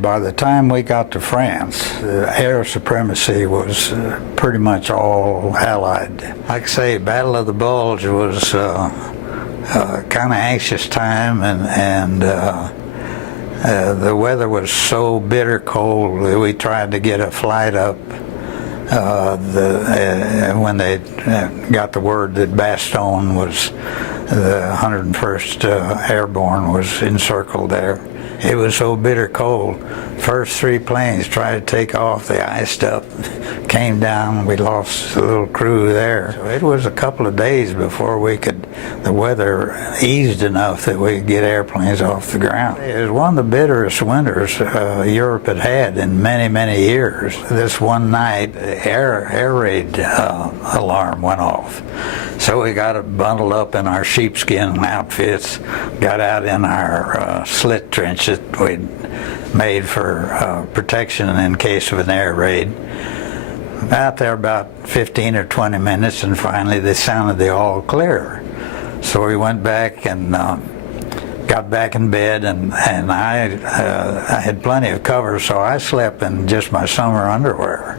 By the time we got to France, air supremacy was pretty much all Allied. Like I say, Battle of the Bulge was kind of anxious time, and the weather was so bitter cold that we tried to get a flight up when they got the word that Bastogne was the 101st Airborne was encircled there. It was so bitter cold. First three planes tried to take off, they iced up, came down, we lost a little crew there. So it was a couple of days before the weather eased enough that we could get airplanes off the ground. It was one of the bitterest winters Europe had had in many, many years. This one night, the air raid alarm went off. So we got bundled up in our sheepskin outfits, got out in our slit trench that we'd made for protection in case of an air raid. Out there about 15 or 20 minutes, and finally they sounded the all clear. So we went back and got back in bed, and I had plenty of cover, so I slept in just my summer underwear.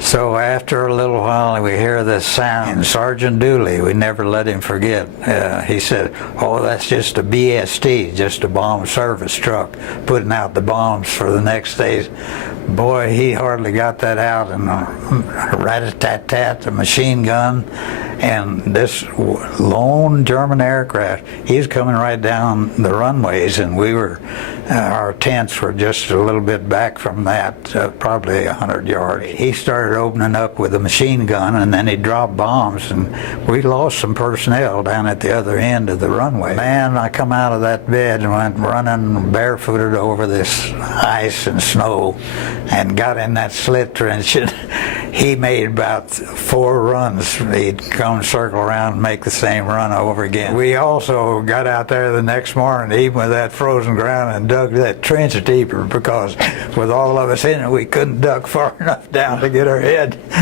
So after a little while we hear this sound, and Sergeant Dooley, we never let him forget, he said, "Oh, that's just a BST, just a bomb service truck putting out the bombs for the next day." Boy, he hardly got that out, and rat-a-tat-tat, a machine gun, and this lone German aircraft, he's coming right down the runways, and our tents were just a little bit back from that, probably 100 yards. He started opening up with a machine gun, and then he dropped bombs, and we lost some personnel down at the other end of the runway. Man, I come out of that bed and went running barefooted over this ice and snow and got in that slit trench, and he made about 4 runs. He'd come circle around and make the same run over again. We also got out there the next morning, even with that frozen ground, and dug that trench deeper, because with all of us in it, we couldn't duck far enough down to get our head.